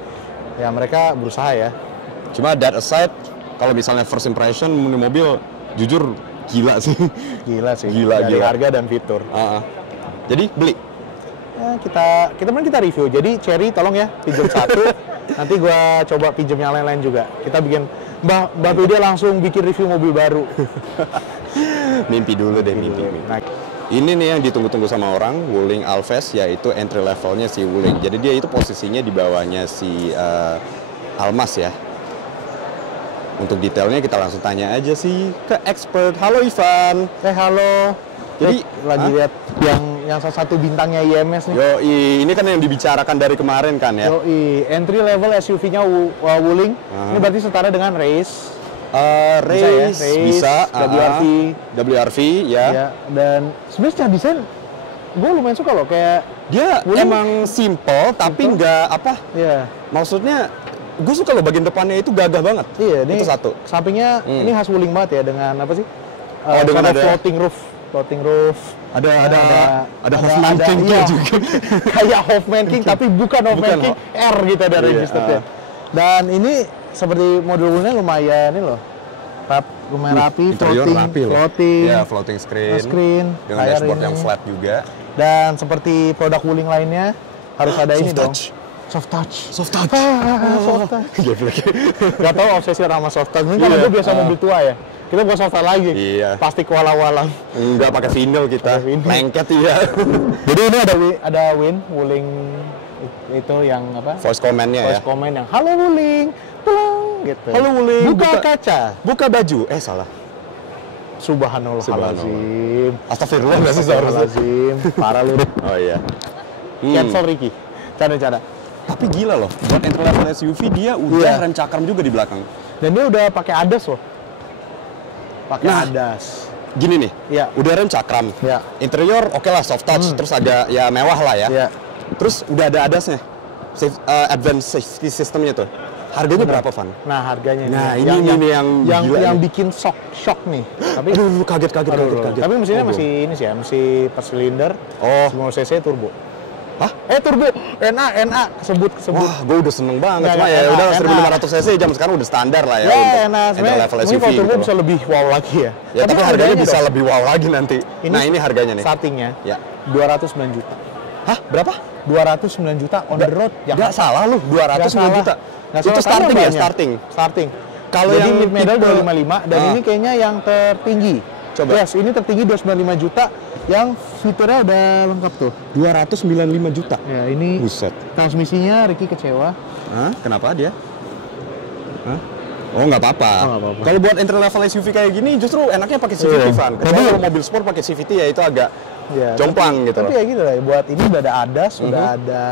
ya mereka berusaha ya. Cuma that aside, kalau misalnya first impression ini mobil jujur gila sih. Gila sih. Gila, Dari gila. harga dan fitur. Jadi beli. Ya, kita review. Jadi Chery tolong ya pinjam satu. Nanti gua coba pinjam yang lain-lain juga. Kita bikin Mbak Budi langsung bikin review mobil baru. Mimpi dulu deh, mimpi. Nah, Ini nih yang ditunggu-tunggu sama orang, Wuling Alves, yaitu entry levelnya si Wuling. Jadi dia itu posisinya di bawahnya si Almas ya. Untuk detailnya kita langsung tanya aja sih ke expert. Halo Ivan. halo. Jadi, lagi lihat yang salah satu bintangnya IMS nih. Yoi, ini kan yang dibicarakan dari kemarin kan ya. Yoi, entry level SUV-nya Wuling. Ini berarti setara dengan Race. Race, bisa, WRV. ya. Ya, dan sebenarnya secara desain gue lumayan suka loh, kayak Dia Wuling emang simple tapi nggak apa. ya. Maksudnya gue suka loh bagian depannya itu gagah banget. Iya, ini Itu satu. sampingnya ini khas Wuling banget ya dengan apa sih? dengan sama ada- floating roof. Ada Hoffman King iya. juga. Kayak Hoffman King tapi bukan Hoffman Bukan, King, R gitu ada Iya, registernya. Dan ini seperti modul Wuling lumayan ini loh. Lumayan rapi, Interior rapi loh. floating. Ya, floating screen. Dengan layar dashboard ini. yang flat juga. Dan seperti produk Wuling lainnya harus ada ini Soft dong. touch. Soft touch. Soft touch. Soft touch. Gak tau obsesi sama soft touch. Ini karena Iya. gue biasa mobil tua ya. Kita bukan soft touch lagi. Iya. Plastik walang-walang. Enggak pakai vinyl kita. Pakai vinyl. Lengket iya. Jadi ini ada Wuling itu yang apa? Voice command-nya ya. Voice comment yang halo Wuling, pulang gitu. Halo, Wuling, Buka buka- kaca. Buka baju. Salah. Subhanallahazim. Astagfirullah nggak sih seharusnya. Astagfirullahaladzim. Parah lu. Oh iya. Cancel Ricky. Canda-canda. Tapi gila loh, buat entry level SUV dia udah Iya. rem cakram juga di belakang. Dan dia udah pakai ADAS loh. Pakai Nah. ADAS. Gini nih, Iya. udah rem cakram. Iya. Interior oke lah soft touch, terus agak ya mewah lah ya. Iya. Terus udah ada ADAS-nya. Advanced safety systemnya tuh. Harganya berapa, Van? Nah, harganya Nah, nih. ini nih yang gila yang nih. bikin shock nih. Tapi Aduh, kaget. Tapi mesinnya Aduh. masih ini sih ya, masih per silinder. Oh. 90 cc turbo. Hah? Turbo. NA kesebut. Wah, gue udah seneng banget. Nggak, Cuma nggak, ya udah enak. 1500 cc jam sekarang udah standar lah ya. Ya, untuk nah entry sebenarnya level mungkin SUV. kalau turbo gitu bisa loh. lebih wow lagi ya. Ya, tapi harganya bisa dong. lebih wow lagi nanti. Nah, ini harganya nih. Startingnya Ya. 209 juta. Hah, berapa? 209 juta on the road. Nggak salah lu, 209 juta. Nggak Itu salah, starting karena ya, banyak. starting. Starting. Kalau Jadi yang mid model tipe- 255 dan Ah. ini kayaknya yang tertinggi. Coba. Yes, ini tertinggi 295 juta yang fiturnya udah lengkap tuh. 295 juta. Ya, ini Buset. transmisinya Ricky kecewa. Hah? Kenapa dia? Hah? Oh, nggak apa-apa. Oh, nggak apa-apa. Kalau buat entry level SUV kayak gini justru enaknya pakai CVT, Iya. Van. Kecuali kalau mobil sport pakai CVT ya itu agak Ya, jomplang gitu Tapi loh. ya gitu lah, buat ini udah ada ADAS, udah ada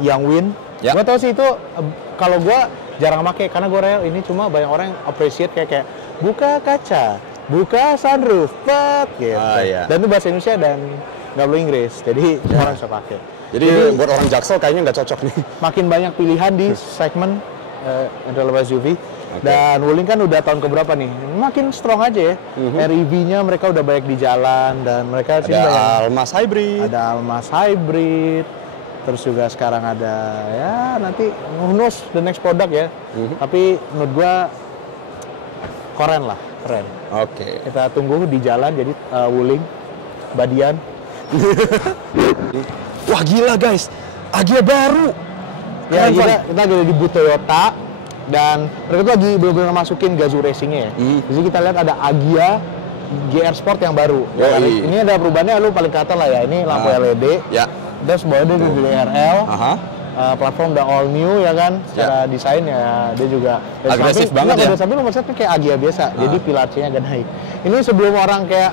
yang Win. Ya. Gua tau sih itu kalau gua jarang make karena gua rel ini cuma banyak orang yang appreciate kayak buka kaca, buka sunroof, pet gitu. Ah, iya. Dan itu bahasa Indonesia dan nggak perlu Inggris, jadi semua orang bisa pakai. Jadi buat orang Jaksel kayaknya nggak cocok nih. Makin banyak pilihan di segmen entry level SUV. Dan Wuling kan udah tahun keberapa nih? Makin strong aja ya. REV-nya mereka udah banyak di jalan dan mereka sini banyak. Ada Almas Hybrid. Ada Almas Hybrid, terus juga sekarang ada ya nanti who knows the next product ya. Tapi menurut gua keren lah, keren. Oke. Kita tunggu di jalan jadi Wuling, Badian. Wah gila guys, Agya baru. Ya Keren, kita, Van. kita lagi di booth Toyota dan mereka tuh lagi benar-benar masukin Gazoo Racing-nya ya. Jadi kita lihat ada Agya GR Sport yang baru. Ya, Yoi. ini ada perubahannya lu paling ke atas lah ya. Ini lampu LED. Ya. Terus bawahnya dia DRL. Aha. Platform udah all new ya kan, secara desain ya dia juga dari Agresif samping- banget enggak, ya. dari samping nomor satu kayak Agya biasa, jadi pilar C-nya agak naik. Ini sebelum orang kayak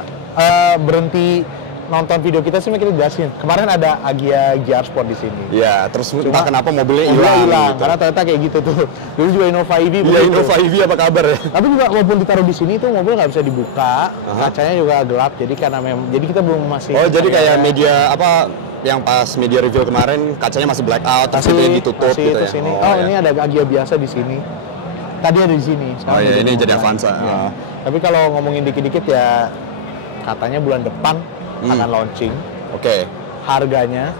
berhenti nonton video kita sih kita jelasin. Kemarin ada Agya GR Sport di sini. Ya, terus entah kenapa mobilnya Mobilnya hilang. hilang, Gitu. karena ternyata kayak gitu tuh. Dulu juga Innova EV Iya, begitu. Innova EV apa kabar ya? Tapi juga walaupun ditaruh di sini tuh mobil nggak bisa dibuka, kacanya juga gelap. Jadi karena memang, jadi kita belum masih. Oh, jadi kayak media apa yang pas media review kemarin kacanya masih black out, terus itu ditutup masih gitu terus ya. ini. Oh, Oh, ya. ini ada Agya biasa di sini. Tadi ada di sini. Oh iya, udah ini di jadi mobil Avanza. lagi. Ya. Ah. Tapi kalau ngomongin dikit-dikit ya katanya bulan depan akan launching. Oke. Harganya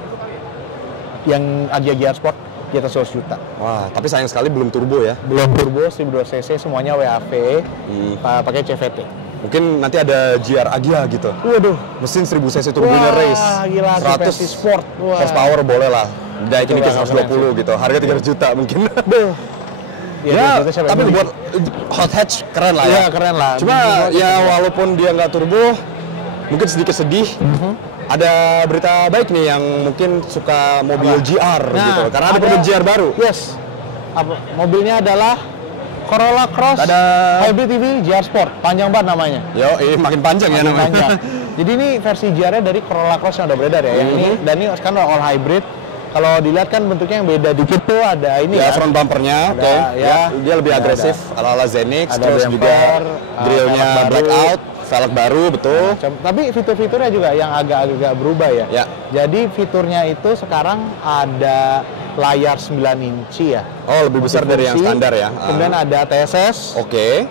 yang Agya GR Sport di atas 100 juta. Wah, tapi sayang sekali belum turbo ya. Belum turbo, 1200 cc, semuanya WAV, pakai CVT. Mungkin nanti ada GR Agya gitu. Waduh, Mesin 1000 cc turbonya race. gila, 100 versi sport. Wah. horsepower boleh lah. Dinaikin Itu dikit bakal 120 gitu. Harga 300 juta mungkin. Beuh. Ya, itu siapa tapi yang beli? buat hot hatch keren lah ya. Iya, keren lah. Cuma Beli ya walaupun dia nggak turbo, mungkin sedikit sedih. Ada berita baik nih yang mungkin suka mobil Apa? GR Nah, gitu. Karena ada produk GR baru. Yes. Mobilnya adalah Corolla Cross Ada. Hybrid EV GR Sport. Panjang banget namanya. Yo, makin panjang ya Makin namanya. panjang. Jadi ini versi GR-nya dari Corolla Cross yang udah beredar ya. Yang ini dan ini sekarang udah all hybrid. Kalau dilihat kan bentuknya yang beda dikit tuh ada ini Ya, ya. front bumpernya, Ada, oke. ya. Dia lebih Ada, agresif ala-ala Zenix, Ada terus bumper, juga grillnya velg baru. blackout, velg baru, betul. Tapi fitur-fiturnya juga yang agak-agak berubah ya. Ya. Jadi fiturnya itu sekarang ada layar 9 inci ya. Oh, lebih besar dari yang Multifungsi. standar ya. Kemudian ada TSS. Oke.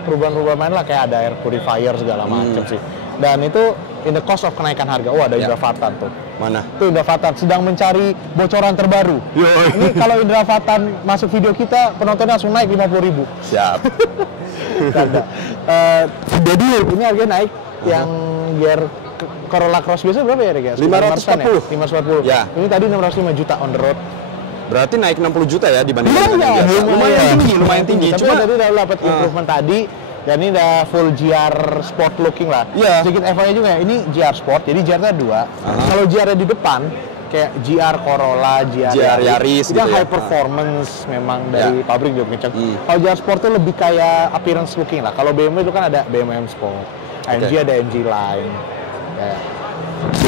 Perubahan-perubahan lain lah kayak ada air purifier segala macam sih. Dan itu in the cost of kenaikan harga. Oh, ada Ya. Indra Fatan tuh. Mana? Itu Indra Fatan sedang mencari bocoran terbaru. Ini kalau Indra Fatan masuk video kita, penontonnya langsung naik 50.000. Siap. Tanda. Jadi ini harganya naik yang gear Corolla Cross biasa berapa ya harga? 540. 540. Ya. Ini tadi 605 juta on the road. Berarti naik 60 juta ya dibandingkan dengan yang biasa. Lumayan, Lumayan tinggi. Tapi Cuma tadi udah dapat improvement tadi. Dan ini udah full GR Sport looking lah. Iya. Sedikit FYI juga ya, ini GR Sport, jadi GR-nya dua. Kalau GR di depan, kayak GR Corolla, GR Yaris itu gitu ya. high performance memang dari pabrik juga kencang. Kalau GR Sport tuh lebih kayak appearance looking lah. Kalau BMW itu kan ada BMW M Sport, AMG ada MG Line.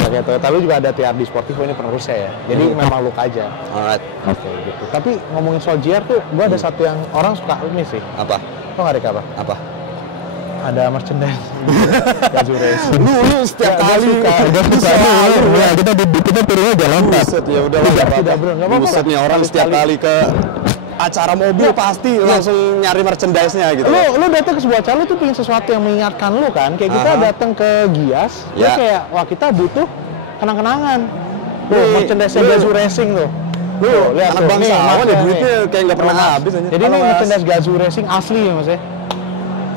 Kayak Toyota lu juga ada TRD Sportivo, ini penerusnya ya. Jadi memang look aja. alright. Oke gitu. Tapi ngomongin soal GR tuh, gua ada satu yang orang suka ini sih. Apa? Tau nggak Rika apa? Apa? Ada merchandise Gazoo Racing. Lu setiap kali kita turunnya jalan Buset, ya udah lah, nggak apa-apa. Tidak, bro, nggak apa-apa. Buset nih orang setiap kali ke acara mobil pasti langsung nyari merchandise-nya gitu. Lu datang ke sebuah acara lu tuh pengen sesuatu yang mengingatkan lu kan, kayak kita datang ke Gias, lu Ya. kayak wah kita butuh kenang-kenangan. Tuh Nih, merchandise lu- Gazoo Racing tuh. Lu lihat anak tuh, bangsawan Mas, ya, nih. duitnya kayak nggak pernah Mas. habis aja. Jadi Halo, ini Mas. merchandise Gazoo Racing asli ya Mas ya.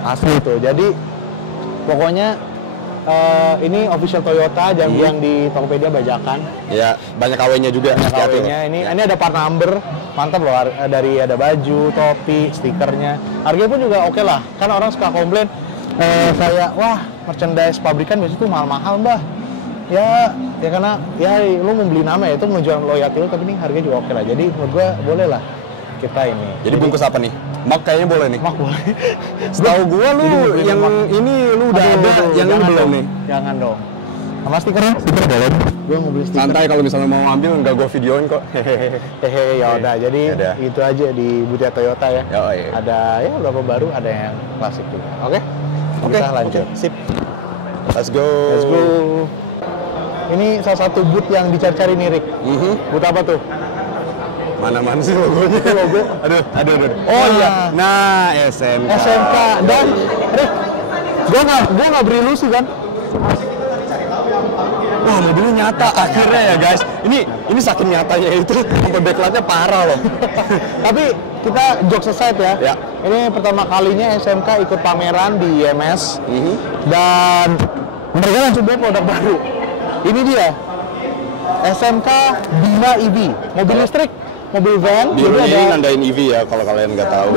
Asli tuh. Jadi pokoknya ini official Toyota, jangan bilang di Tokopedia bajakan. Ya, banyak KW-nya juga. Banyak hati-hati KW-nya. loh. Ini ada part number. mantap loh, dari ada baju, topi, stikernya. Harganya pun juga oke lah. Kan orang suka komplain kayak wah merchandise pabrikan biasanya tuh mahal-mahal mbah. Ya karena ya lu mau beli nama ya itu menunjukkan loyalty lu, tapi ini harganya juga oke lah. Jadi menurut gua boleh lah kita ini. Jadi bungkus apa nih? Mak kayaknya boleh nih. Mak boleh. Setahu gua lu yang ini lu udah ada, yang ini belum nih. Jangan dong. Sama stikernya? Stiker boleh. Gue mau beli stiker. Santai kalau misalnya mau ambil nggak gua videoin kok. Hehehe, ya udah. Jadi Yaudah. itu aja di Butia Toyota ya. Yoi. Ada ya beberapa baru, ada yang klasik juga. Oke? Oke, Kita lanjut. Sip. Let's go. Let's go. Ini salah satu boot yang dicari-cari nih, Rick. Boot apa tuh? Mana sih logonya? Itu logo. Aduh. Oh iya. Nah, SMK. SMK dan Rick, gue nggak berilusi kan? Wah, mobilnya nyata akhirnya ya guys. Ini saking nyatanya itu sampai backlightnya parah loh. Tapi kita jokes aside ya. Ya. Ini pertama kalinya SMK ikut pameran di IMS dan mereka langsung bawa produk baru. Ini dia SMK Bima EV, mobil listrik, mobil van. Biru jadi ini ada nandain EV ya kalau kalian nggak tahu.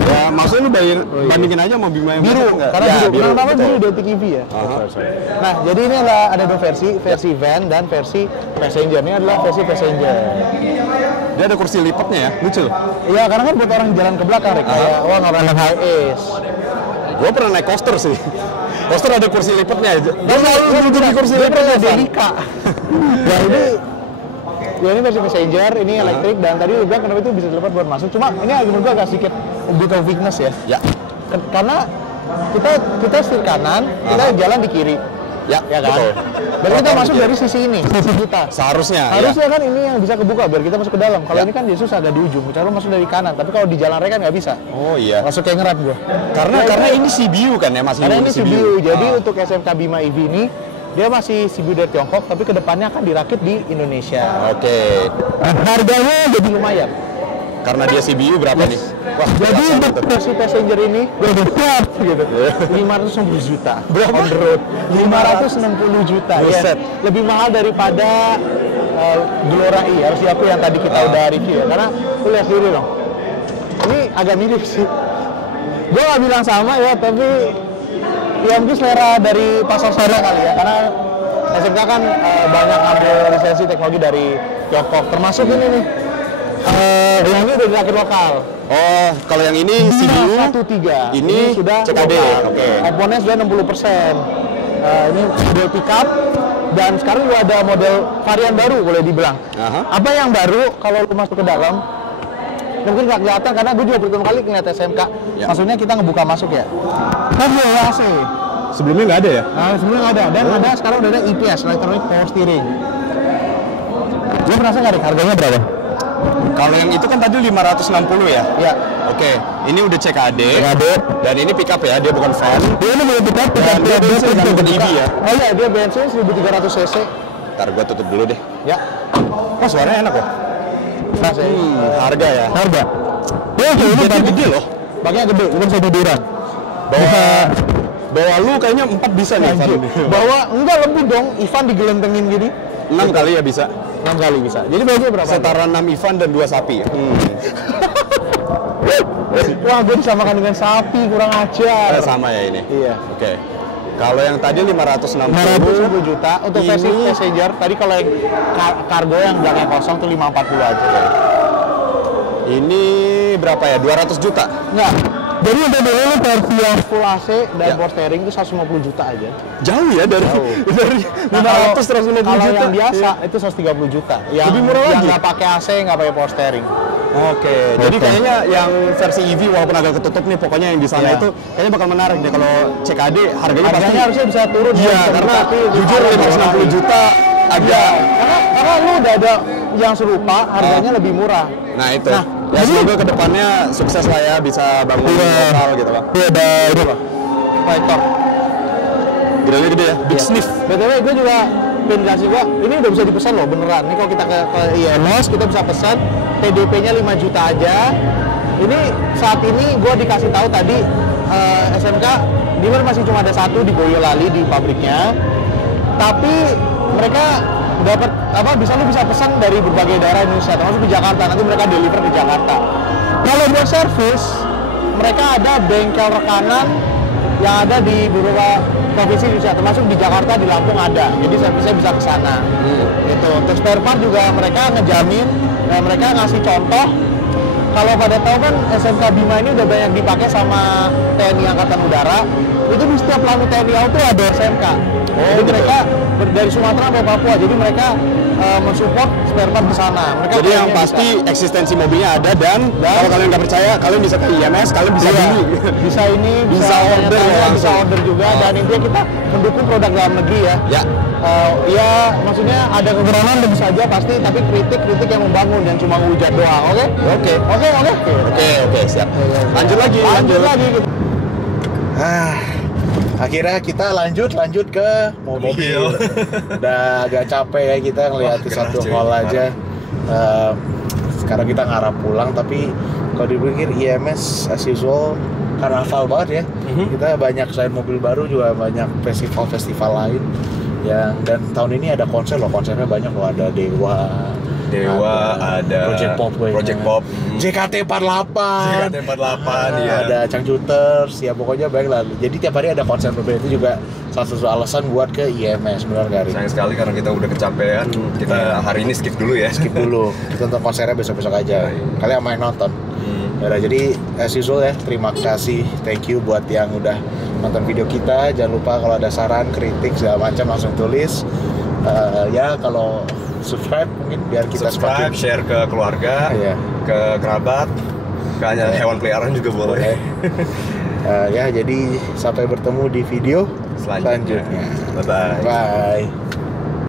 Ya, maksudnya lu bandingin aja mau Bima yang biru, nggak? karena Ya, biru. Kenapa betul. biru identik EV ya? Nah, jadi ini ada dua versi van dan versi passenger. Ini adalah versi passenger. Dia ada kursi lipatnya ya, lucu loh. Iya, karena kan buat orang jalan ke belakang, Rick. Kayak wah nggak pernah high ace. Gue pernah naik coaster sih. Coaster ada kursi lipatnya aja. Gue selalu duduk di kursi Dia lipat pernah ya, Van. Delica. ini versi passenger, ini elektrik, dan tadi lu bilang kenapa itu bisa dilepas buat masuk. Cuma ini menurut gua agak sedikit bit of weakness ya. Ya. Karena kita setir kanan, kita jalan di kiri. Ya, Ya kan? betul. Berarti kita Protokol masuk kiri. dari sisi ini, sisi kita. Seharusnya. Harusnya kan ini yang bisa kebuka biar kita masuk ke dalam. Kalau Ya. ini kan Yesus agak di ujung, cara masuk dari kanan. Tapi kalau di jalan raya kan nggak bisa. Oh iya. Masuk kayak ngerap gua. Karena ini CBU kan ya, masih Karena ini CBU, jadi Ah. untuk SMK Bima EV ini dia masih CBU dari Tiongkok, tapi kedepannya akan dirakit di Indonesia. Oke. Harganya jadi lumayan. Karena dia CBU berapa nih? Wah, Jadi belasan untuk tuh. versi passenger ini udah siap gitu. 560 juta. Berapa? On the road. 560 juta. Buset. Ya. Lebih mahal daripada Glora E, harus diakui yang tadi kita udah review ya. Karena lu lihat sendiri dong. Ini agak mirip sih. Gue nggak bilang sama ya, tapi ya mungkin selera dari pasar sana kali ya. Karena SMK kan banyak ambil lisensi teknologi dari Tiongkok. Termasuk ini nih. Yang ini udah dirakit lokal. Oh, kalau yang ini CBU 1.3. ini sudah CKD. lokal. Oke. Komponen sudah 60%. Ini model pickup dan sekarang juga ada model varian baru boleh dibilang. Aha. Apa yang baru kalau lu masuk ke dalam? Mungkin nggak kelihatan karena gue juga pertama kali ngeliat SMK. Ya. Maksudnya kita ngebuka masuk ya. Kan ada AC. Sebelumnya nggak ada ya? Nah, sebelumnya nggak ada. Dan ada sekarang udah ada EPS, Electronic Power Steering. Lu merasa nggak deh harganya berapa? Kalau yang itu kan tadi 560 ya? Ya. Oke, ini udah CKD. Dan ini pickup ya, dia bukan van. Dia ini boleh pickup, Dan dia bensin dan bukan EV ya. Oh iya, dia bensin 1300 cc. Ntar gua tutup dulu deh. Ya. Oh, suaranya enak loh. Nah, Harga ya. harga. Ya, Ini gede loh. Baknya gede, bukan bisa tiduran. Bawa lu kayaknya 4 bisa nih, Van. Bawa enggak lebih dong, Ivan digelentengin gini. 6 kali ya bisa. 6 kali bisa. Jadi bajunya berapa? Setara 6 Ivan dan 2 sapi. Wah, gue disamakan dengan sapi, kurang ajar. Sama ya ini. Iya. Oke. Kalau yang tadi 560 510 juta untuk versi Ini- passenger. Tadi kalau yang kargo yang belakangnya kosong tuh 540 aja. ini berapa ya? 200 juta. Enggak. Jadi untuk dulu versi yang full AC dan Ya. power steering itu 150 juta aja. Jauh ya dari Jauh. dari Nah, 500 150 kalau juta. yang biasa Iya. itu 130 juta. Yang, Lebih murah yang lagi? nggak pakai AC, nggak pakai power steering. Oke, jadi kayaknya yang versi EV walaupun agak ketutup nih, pokoknya yang di sana Iya. itu kayaknya bakal menarik deh kalau CKD harganya pasti. Harganya harusnya bisa turun. Iya, ya, karena tapi jujur 560 juta agak. karena lu udah ada yang serupa, harganya lebih murah. Nah itu. Nah, Ya semoga kedepannya sukses lah ya, bisa bangun lokal gitu lah. Iya, ada ini apa? Fighter. Gede gede ya, big sniff. BTW gue juga pengen kasih gua, ini udah bisa dipesan loh beneran. Ini kalau kita ke IMS kita bisa pesan, TDP-nya 5 juta aja. Ini saat ini gua dikasih tahu tadi SMK dealer masih cuma ada satu di Boyolali di pabriknya. Tapi mereka dapat apa lu bisa pesan dari berbagai daerah Indonesia, termasuk di Jakarta. Nanti mereka deliver ke Jakarta. Kalau buat servis, mereka ada bengkel rekanan yang ada di beberapa provinsi Indonesia, termasuk di Jakarta, di Lampung ada. Jadi servisnya bisa ke sana. Gitu. Untuk spare part juga mereka ngejamin dan mereka ngasih contoh. Kalau pada tahu kan SMK Bima ini udah banyak dipakai sama TNI Angkatan Udara. Itu di setiap lanut TNI AU tuh ada SMK. Jadi mereka dari Sumatera sampai Papua. Jadi mereka mensupport spare part di sana. Mereka Jadi yang pasti eksistensi mobilnya ada dan kalau kalian nggak percaya, kalian bisa ke IMS, kalian bisa beli. Bisa ini, Bisa order tanya-tanya, ya, bisa langsung. order juga. Dan intinya kita mendukung produk dalam negeri ya. Ya. Ya maksudnya ada kekurangan tentu saja pasti, tapi kritik yang membangun, yang cuma hujat doang. Oke, Siap. Lanjut lagi. gitu. Akhirnya kita lanjut ke mobil. Udah agak capek ya kita ngeliatin satu hall aja. Sekarang kita ngarah pulang, tapi kalau dipikir IMS as usual karnaval banget ya. Kita banyak selain mobil baru juga banyak festival-festival lain dan tahun ini ada konser loh, konsernya banyak loh, ada Dewa, ada Project Pop, JKT48 ya. ada Changcuters, ya pokoknya baik lah. Jadi tiap hari ada konser berbeda, itu juga salah satu alasan buat ke IMS, benar gak Ri? Sayang sekali karena kita udah kecapean, kita hari ini skip dulu ya. Skip dulu, kita nonton konsernya besok-besok aja. Kalian main nonton. Yaudah, jadi as usual ya, terima kasih, thank you buat yang udah nonton video kita. Jangan lupa kalau ada saran, kritik, segala macam langsung tulis. Ya kalau subscribe mungkin biar kita Subscribe, share ke keluarga, ke kerabat, ke hewan peliharaan juga boleh. Ya jadi sampai bertemu di video selanjutnya. Bye-bye. Bye.